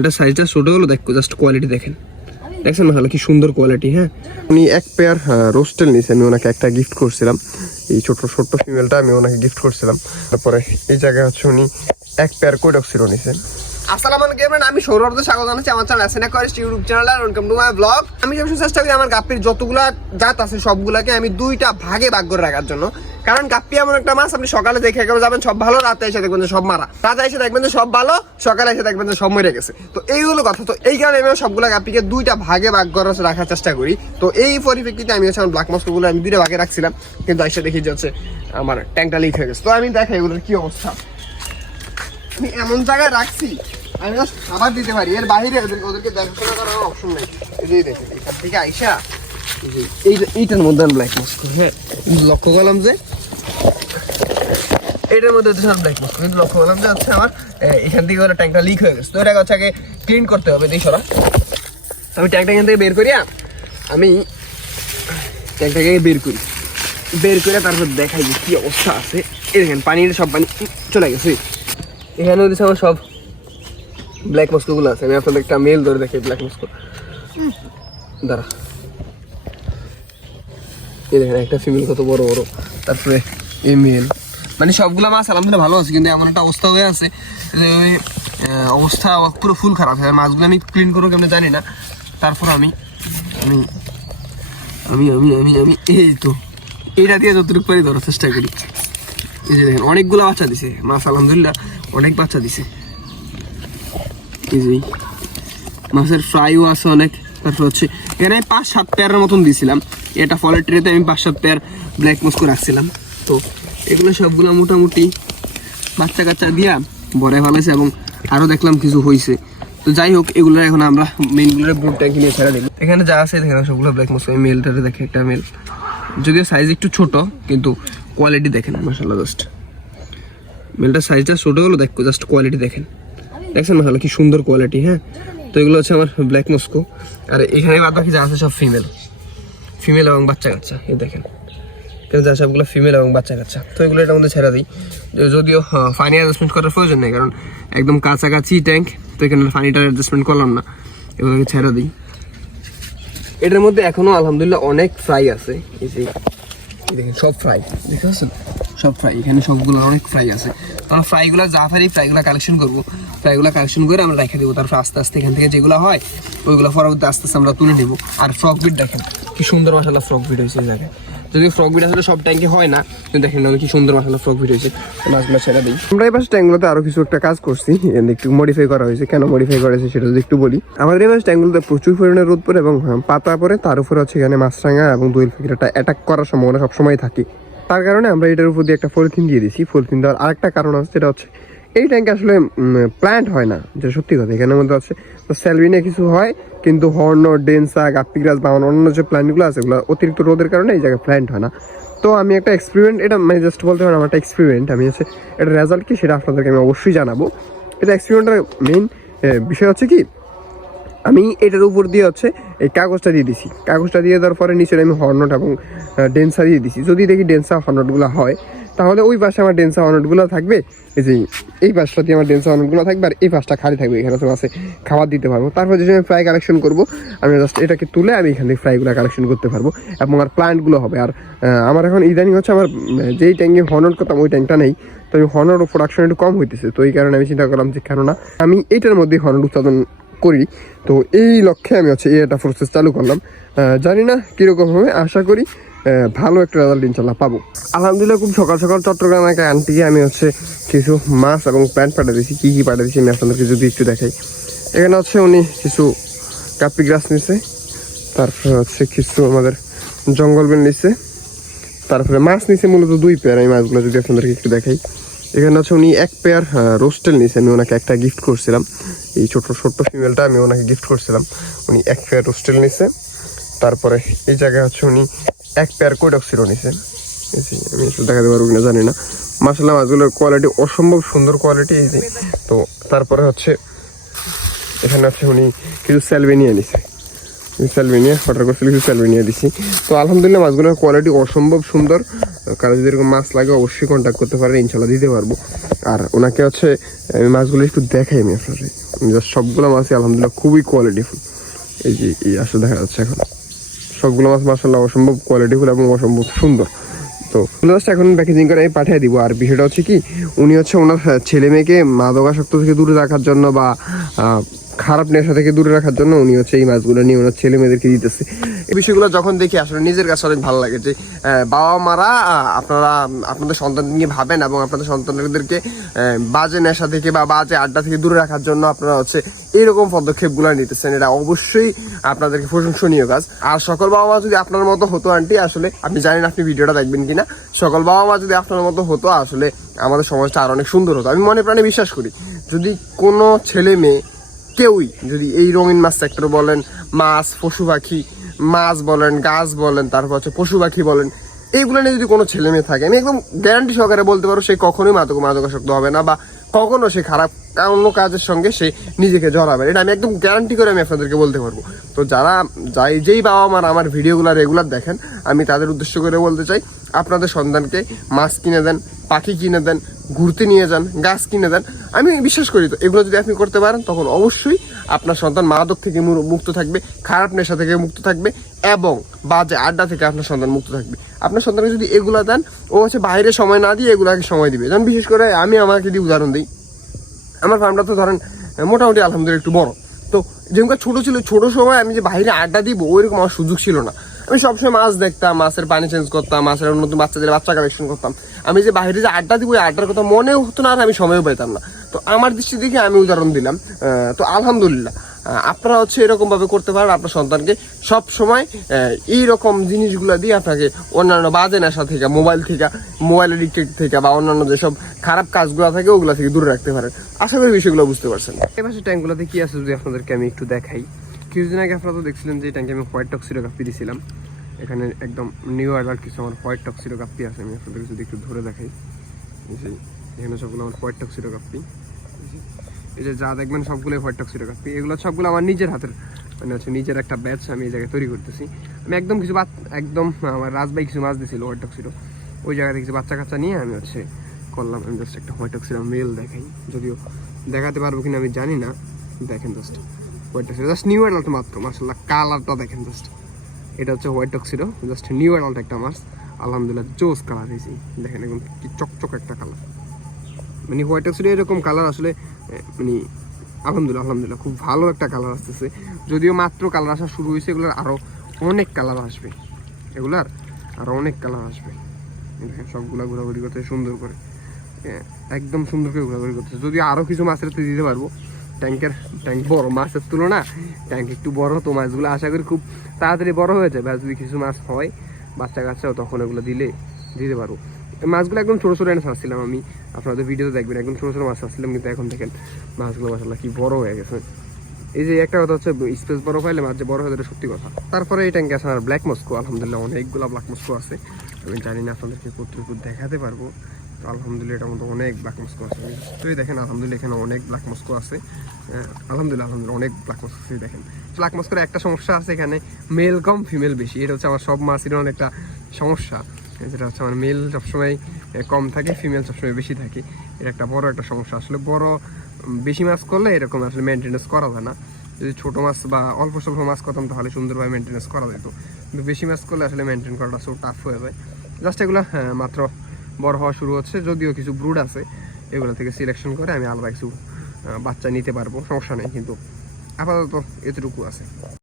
এটা সাইজটা ছোট হলো, দেখো জাস্ট কোয়ালিটি দেখেন। দেখছেন মাসালা কি সুন্দর কোয়ালিটি হ্যাঁ? উনি এক পেয়ার রোস্টেল নিয়েছে আমি ওনাকে একটা গিফট করছিলাম। এই ছোট ছোট্ট ফিমেলটা আমি ওনাকে গিফট করছিলাম। তারপরে এই জায়গায় হচ্ছে উনি এক পেয়ার কোডক্সিরও নিয়েছেন আসসালামু আলাইকুম আমি সৌরভদের স্বাগত জানাচ্ছি আমার চ্যানেল এসএনএ করেস্ট ইউটিউব চ্যানেল আর ওয়েলকাম টু মাই ব্লগ আমি সবসময় চেষ্টা করি আমার গাপ্পির যতগুলা জাত আছে সবগুলাকে আমি দুইটা ভাগে ভাগ করে রাখার জন্য। কারণ গাপ্পি এমন একটা মাছ, আপনি সকালে দেখে গেলে যাবেন, সব ভালো, রাতে এসে দেখবেন যে সব মারা। রাতে এসে দেখবেন যে সব ভালো, সকালে এসে দেখবেন যে সব মরে গেছে। তো এই হলো কথা। তো এই কারণে আমি সবগুলা গাপ্পিকে দুইটা ভাগে ভাগ করে রাখার চেষ্টা করি। তো এই পরিপ্রেক্ষিতে আমি হচ্ছে আমার ব্ল্যাক মাস্কগুলো আমি দুইটা ভাগে রাখছিলাম। কিন্তু এসে দেখি যে হচ্ছে আমার ট্যাঙ্কটা লিক হয়ে গেছে। তো আমি দেখাই এগুলোর কি অবস্থা। আমি এমন জায়গায় রাখছি, আমি জাস্ট খাবার দিতে পারি। এর বাইরে ওদেরকে ওদেরকে দেখাশোনা করার অপশন নেই। এই দেখেন আইসা এই এইটার মধ্যে আমি ব্ল্যাক মাস্ক হ্যাঁ লক্ষ্য করলাম যে এটার মধ্যে হচ্ছে ব্ল্যাক মাস্ক কিন্তু লক্ষ্য করলাম যে হচ্ছে আমার এখান থেকে ওরা ট্যাঙ্কটা লিক হয়ে গেছে। তো এটাকে হচ্ছে আগে ক্লিন করতে হবে দেখি সরা। আমি ট্যাঙ্কটা এখান থেকে বের করিয়া আমি ট্যাঙ্কটাকে বের করি। বের করে তারপর দেখাই যে কি অবস্থা আছে। এই দেখেন, পানির সব পানি চলে গেছে। এখানে হচ্ছে আমার সব ব্ল্যাক মস্কোগুলো আছে। আমি আপনাদের একটা মেল ধরে দেখি ব্ল্যাক মস্কো দাঁড়া। এই দেখেন একটা ফিমেল কত বড় বড়। তারপরে এই মেল মানে সবগুলো মাছ আলহামদুলিল্লাহ ভালো আছে কিন্তু এমন একটা অবস্থা হয়ে আছে যে ওই, অবস্থা পুরো ফুল খারাপ। হয় মাছগুলো আমি ক্লিন করব কেমন জানি না। তারপর আমি আমি আমি আমি আমি আমি এই তো। এটা দিয়ে যতটুকু পারি ধরার চেষ্টা করি। এই যে দেখেন অনেকগুলো বাচ্চা দিছে মাছ আলহামদুলিল্লাহ। অনেক বাচ্চা দিছে। মাছের ফ্রাইও আছে অনেক। তারপর হচ্ছে, এখানে আমি পাঁচ, সাত পেয়ারের মতন দিয়েছিলাম এটা ফলের ট্রেতে আমি পাঁচ, সাত পেয়ার ব্ল্যাক মস্কো রাখছিলাম। তো, এগুলো সবগুলো মোটামুটি বাচ্চা কাচ্চা দিয়া বড় ভালোছে এবং আরও দেখলাম কিছু হয়েছে তো যাই হোক, এগুলো এখন আমরা মেনগুলোর ব্রুড ট্যাঙ্কি নিয়ে ছেড়ে দিই এখানে যা আছে, দেখেন সবগুলো ব্ল্যাক মস্কো মেলটারে দেখে একটা মেল যদিও সাইজ একটু ছোট, কিন্তু কোয়ালিটি দেখেন মাসাল্লাহ জাস্ট মেলটার সাইজটা ছোট হলো, দেখো জাস্ট কোয়ালিটি দেখেন। দেখছেন মাসালা কি সুন্দর কোয়ালিটি হ্যাঁ? তো এগুলো হচ্ছে আমার ব্ল্যাক মস্কো আর এখানে বাদ বাকি যা আছে সব ফিমেল ফিমেল এবং বাচ্চা কাচ্চা, এই দেখেন। এখানে যা সবগুলো ফিমেল এবং বাচ্চা কাচ্চা। তো এগুলো এটার মধ্যে ছেড়ে দিই। যদিও ফানি অ্যাডজাস্টমেন্ট করার প্রয়োজন নেই, কারণ একদম কাছাকাছি ট্যাঙ্ক তো এখানে পানিটার অ্যাডজাস্টমেন্ট করলাম না। এগুলোকে ছেড়ে দিই। এটার মধ্যে এখনও আলহামদুলিল্লাহ অনেক ফ্রাই আছে। এই যে দেখেন, সব ফ্রাই দেখতে পাচ্ছেন? সব ফ্রাই এখানে সবগুলো অনেক ফ্রাই আছে। আমরা ফ্রাইগুলো যা পারি ফ্রাইগুলো কালেকশন করব। ফ্রাইগুলো কালেকশন করে আমরা রেখে দেবো তারপর আস্তে আস্তে এখান থেকে যেগুলো হয় ওইগুলো পরবর্তী আস্তে আস্তে আমরা তুলে নেব। আর ফ্রক বিট দেখেন কি সুন্দর মশালা ফ্রক বিট হয়েছে জায়গায়। যদি ফ্রক বিট আসলে সব ট্যাঙ্কে হয় না কিন্তু দেখেন কি সুন্দর মশালা ফ্রক বিট হয়েছে। মাছগুলো ছেড়ে দিই। আমরা এই পাশে ট্যাঙ্কগুলোতে আরও কিছু একটা কাজ করছি একটু মডিফাই করা হয়েছে। কেন মডিফাই করা হয়েছে সেটা যদি একটু বলি। আমাদের এই পাশে ট্যাঙ্কগুলোতে প্রচুর পরিমাণে রোদ পড়ে এবং হ্যাঁ, পাতা পরে তার উপরে হচ্ছে এখানে মাছরাঙা এবং দোয়েল ফিকিরাটা অ্যাটাক করার সম্ভাবনা সবসময় থাকে। তার কারণে আমরা এটার উপর দিয়ে একটা পলিথিন দিয়ে দিছি। পলিথিন দেওয়ার আরেকটা কারণ আছে, সেটা হচ্ছে এই ট্যাঙ্কে আসলে প্ল্যান্ট হয় না, যে সত্যি কথা। এখানের মধ্যে আছে, তো স্যালভিনে কিছু হয়, কিন্তু হর্ন ডেন্সা গাপ্পিগ্রাস বা অন্য যে প্ল্যান্টগুলো আছে ওগুলো অতিরিক্ত রোদের কারণে এই জায়গায় প্ল্যান্ট হয় না। তো আমি একটা এক্সপেরিমেন্ট এটা মানে জাস্ট বলতে পারেন আমার একটা এক্সপেরিমেন্ট আমি হচ্ছে এটা রেজাল্ট কি, সেটা আপনাদেরকে আমি অবশ্যই জানাব। এটা এক্সপেরিমেন্টের মেইন বিষয় হচ্ছে কি আমি এটার উপর দিয়ে হচ্ছে এই কাগজটা দিয়ে দিছি। কাগজটা দিয়ে দেওয়ার পরে নিচে আমি হর্নট এবং ডেন্সা দিয়ে দিছি। যদি দেখি ডেন্সা হর্নটগুলো হয়, তাহলে ওই পাশে আমার ডেন্সা হর্নটগুলো থাকবে। এই যে, এই পাশটা দিয়ে আমার ডেন্সা হর্নটগুলো থাকবে আর এই পাশটা খালি থাকবে। এখানে আছে খাবার দিতে পারব। তারপর যে আমি ফ্রাই কালেকশন করব, আমি জাস্ট এটাকে তুলে আমি এখান থেকে ফ্রাইগুলো কালেকশন করতে পারব এবং আর প্লান্টগুলো হবে। আর আমার এখন ইদানিং হচ্ছে আমার যেই ট্যাঙ্কে হর্নট করতাম, ওই ট্যাঙ্কটা নেই। তো আমি হর্নর প্রোডাকশন একটু কম হইতেছে। তো এই কারণে আমি চিন্তা করলাম যে কেননা, আমি এটার মধ্যে হর্নট উৎপাদন করি। তো এই লক্ষ্যে আমি হচ্ছে এটা প্রসেস চালু করলাম। জানি না কীরকম হবে, আশা করি ভালো একটা রেজাল্ট ইনশাল্লাহ পাবো। আলহামদুলিল্লাহ, খুব সকাল সকাল চট্টগ্রাম এক আন্টিকে আমি হচ্ছে কিছু মাছ এবং প্যান্ট পাঠিয়ে দিয়েছি কী কী পাঠিয়ে দিয়েছি আমি আপনাদেরকে যদি একটু দেখাই। এখানে হচ্ছে উনি কিছু কাপি গ্রাস নিছে, তারপরে হচ্ছে কিছু আমাদের জঙ্গল বেল নিছে, তারপরে মাছ নিছে, মূলত দুই পেয়ার এই মাছগুলো যদি আপনাদেরকে একটু দেখাই। এখানে হচ্ছে উনি এক পেয়ার রোস্টেল নিছে। আমি ওনাকে একটা গিফট করছিলাম। এই ছোট, ছোট্ট ফিমেলটা আমি ওনাকে গিফট করছিলাম। উনি এক পেয়ার রোস্টেল নিছে। তারপরে এই জায়গায় হচ্ছে উনি এক পেয়ার কোডক্সিরও এই আমি একটু দেখাতে পারব কিনা জানি না। মাসাল্লাহ মাছগুলোর কোয়ালিটি অসম্ভব সুন্দর কোয়ালিটি এই তো তারপরে হচ্ছে, এখানে আছে উনি কিছু স্যালভেনিয়া নিছে স্যালভেনিয়া অর্ডার করছিল কিছু স্যালভেনিয়া দিছি। তো আলহামদুলিল্লাহ মাছগুলোর কোয়ালিটি অসম্ভব সুন্দর। কারও যদি এরকম মাছ লাগে, অবশ্যই কন্ট্যাক্ট করতে পারেন ইনশাল্লাহ দিতে পারব। আর ওনাকে হচ্ছে, আমি মাছগুলো একটু দেখাই আমি আপনার সবগুলো মাছই আলহামদুলিল্লাহ খুবই কোয়ালিটিফুল এই যে, এই আসলে দেখা যাচ্ছে এখন। সবগুলো মাছ মাসাল্লাহ অসম্ভব কোয়ালিটিফুল এবং অসম্ভব সুন্দর। তো জাস্ট এখন প্যাকেজিং করে আমি পাঠিয়ে দিব। আর বিষয়টা হচ্ছে কি, উনি হচ্ছে ওনার ছেলে মেয়েকে মাদকাসক্ত থেকে দূরে রাখার জন্য বা খারাপ নেশা থেকে দূরে রাখার জন্য উনি হচ্ছে এই মাছগুলো নিয়ে ওনার ছেলে মেয়েদেরকে দিতেছে। এই বিষয়গুলো যখন দেখি, আসলে নিজের কাছে অনেক ভালো লাগে যে বাবা মারা আপনারা আপনাদের সন্তান নিয়ে ভাবেন এবং আপনাদের সন্তানদেরকে বাজে নেশা থেকে বা বাজে আড্ডা থেকে দূরে রাখার জন্য আপনারা হচ্ছে এইরকম পদক্ষেপগুলো নিতেছেন। এটা অবশ্যই আপনাদেরকে প্রশংসনীয় কাজ। আর সকল বাবা মা যদি আপনার মতো হতো, আন্টি, আসলে আপনি জানেন আপনি ভিডিওটা দেখবেন কিনা। সকল বাবা মা যদি আপনার মতো হতো, আসলে আমাদের সমাজটা আর অনেক সুন্দর হতো। আমি মনে প্রাণে বিশ্বাস করি, যদি কোনো ছেলে মেয়ে কেউই, যদি এই রঙিন মাছ সেক্টর বলেন, মাছ, পশু পাখি, মাছ বলেন, গাছ বলেন, তারপর হচ্ছে পশু পাখি বলেন, এইগুলো নিয়ে যদি কোনো ছেলে মেয়ে থাকে, আমি একদম গ্যারান্টি সহকারে বলতে পারো, সে কখনোই মাদক মাদকাসক্ত হবে না বা কখনো সে খারাপ অন্য কাজের সঙ্গে সে নিজেকে জড়াবে। এটা আমি একদম গ্যারান্টি করে আমি আপনাদেরকে বলতে পারব। তো যারা, যাই, যেই বাবা মার আমার ভিডিওগুলো রেগুলার দেখেন, আমি তাদের উদ্দেশ্য করে বলতে চাই, আপনাদের সন্তানকে মাছ কিনে দেন, পাখি কিনে দেন, ঘুরতে নিয়ে যান, গাছ কিনে দেন। আমি বিশ্বাস করি তো, এগুলো যদি আপনি করতে পারেন, তখন অবশ্যই আপনার সন্তান মাদক থেকে মুক্ত থাকবে, খারাপ নেশা থেকে মুক্ত থাকবে এবং বাজে আড্ডা থেকে আপনার সন্তান মুক্ত থাকবে। আপনার সন্তানকে যদি এগুলা দেন, ও হচ্ছে বাইরে সময় না দিয়ে এগুলাকে সময় দিবে। যেমন বিশেষ করে আমি আমাকে দিয়ে উদাহরণ দিই, আমার ফার্মটা তো ধরেন মোটামুটি আলহামদুলিল্লাহ একটু বড়। তো যেমন ছোট ছিল, ছোট সময় আমি যে বাইরে আড্ডা দিব, ওইরকম আমার সুযোগ ছিল না। আমি সবসময় মাছ দেখতাম, মাছের পানি চেঞ্জ করতাম, মাছের নতুন বাচ্চাদের বাচ্চা কালেকশন করতাম। আমি যে বাইরে যে আড্ডা দিব, ওই আড্ডার কথা মনেও হতো না আর আমি সময়ও পেতাম না। তো আমার দৃষ্টি দেখে আমি উদাহরণ দিলাম। তো আলহামদুলিল্লাহ আপনারা হচ্ছে এরকম ভাবে করতে পারেন, আপনার সন্তানকে সব সময় এই রকম জিনিসগুলো দিয়ে আপনাকে অন্যান্য বাজে নেশা থেকে, মোবাইল থেকে, মোবাইল এডিক্টেড থেকে বা অন্যান্য যেসব খারাপ কাজগুলো থাকে, ওগুলো থেকে দূরে রাখতে পারেন। আশা করি বিষয়গুলো বুঝতে পারছেন। পাশে ট্যাঙ্কগুলোতে কি আছে যদি আপনাদেরকে আমি একটু দেখাই? কিছুদিন আগে আপনারা তো দেখছিলেন যে ট্যাঙ্কে আমি হোয়াইট টক্সিরো কাপ্পি দিয়েছিলাম এখানে একদম নিউ অ্যাডাল্ট কিছু আমার হোয়াইট টক্সিরো কাপ্পি আছে, আমি আপনাদেরকে যদি একটু ধরে দেখাই। এখানে সবগুলো আমার হোয়াইট টক্সিরো কাপ্পি এই যে যা দেখবেন সবগুলো হোয়াইট টক্সিরো কাপ্পি এগুলো সবগুলো আমার নিজের হাতের মানে হচ্ছে নিজের একটা ব্যাচ আমি এই জায়গায় তৈরি করতেছি। আমি একদম কিছু একদম আমার রাজবাই কিছু মাছ দিয়েছিল হোয়াইট টক্সিরো ওই জায়গা থেকে কিছু বাচ্চা কাচ্চা নিয়ে আমি হচ্ছে করলাম। আমি জাস্ট একটা হোয়াইট টক্সিরো মেল দেখাই। যদিও দেখাতে পারব কিনা আমি জানি না। দেখেন জাস্ট হোয়াইট টক্সিরো জাস্ট নিউ অ্যাডাল্ট মাত্র মাসাল্লাহ কালারটা দেখেন জাস্ট এটা হচ্ছে হোয়াইট টক্সিরো জাস্ট নিউ অ্যাডাল্ট একটা মাছ। আলহামদুলিল্লাহ, জোস কালার হয়েছি। দেখেন একদম কি চকচক একটা কালার মানে হোয়াইট টক্সিরো এরকম কালার আসলে মানে আলহামদুলিল্লাহ আলহামদুলিল্লাহ, খুব ভালো একটা কালার আসতেছে। যদিও মাত্র কালার আসা শুরু হয়েছে, এগুলোর আরও অনেক কালার আসবে। এগুলার আরও অনেক কালার আসবে। দেখেন, সবগুলা ঘোরাঘুরি করতে সুন্দর করে। একদম সুন্দর করে ঘোরাঘুরি করতেছে। যদিও আরও কিছু মাছের দিতে পারব। ট্যাঙ্কের ট্যাঙ্ক বড় মাছের তুলনা ট্যাঙ্ক একটু বড়, তো মাছগুলো আশা করি খুব তাড়াতাড়ি বড় হয়ে যাবে। আর যদি কিছু মাছ হয় বাচ্চা কাচ্চাও তখন এগুলো দিলে, দিতে পারব। মাছগুলো একদম ছোটো ছোটো এনে ছাড়ছিলাম আমি। আপনাদের ভিডিওতে দেখবেন, একদম ছোটো ছোটো মাছ ছাড়ছিলাম, কিন্তু এখন দেখেন মাছগুলো মাসাল্লাহ কি বড় হয়ে গেছে। এই যে একটা কথা হচ্ছে, স্পেস বড় পাইলে মাছ যে বড় হয়ে সত্যি কথা। তারপরে এই ট্যাঙ্কে আছে আমার ব্ল্যাক মস্কো আলহামদুলিল্লাহ অনেকগুলো ব্ল্যাক মস্কো আছে। আমি জানি না আপনাদেরকে কতটুকু দেখাতে পারব, তো আলহামদুলিল্লাহ এটার মধ্যে অনেক ব্ল্যাক মস্কো আছে। এই দেখেন, আলহামদুলিল্লাহ এখানে অনেক ব্ল্যাক মস্কো আছে। আলহামদুলিল্লাহ আলহামদুলিল্লাহ, অনেক ব্ল্যাক মস্কো আছে দেখেন। ব্ল্যাক মস্কোর একটা সমস্যা আছে এখানে মেল কম ফিমেল বেশি। এটা হচ্ছে আমার সব মাছের অনেকটা সমস্যা। যেটা হচ্ছে আমার মেল সবসময় কম থাকে ফিমেল সবসময় বেশি থাকে। এটা একটা বড় একটা সমস্যা। আসলে বড় বেশি মাছ করলে এরকম আসলে মেনটেনেন্স করা যায় না। যদি ছোট মাছ বা অল্প স্বল্প মাছ করতাম তাহলে সুন্দরভাবে মেনটেনেন্স করা যেত। কিন্তু বেশি মাছ করলে আসলে মেনটেন করাটা সব টাফ হয়ে যায়। জাস্ট এগুলো হ্যাঁ, মাত্র বড় হওয়া শুরু হচ্ছে। যদিও কিছু ব্রুড আছে এগুলো থেকে সিলেকশন করে আমি আলাদা কিছু বাচ্চা নিতে পারব সমস্যা নেই। কিন্তু আপাতত এতটুকু আছে।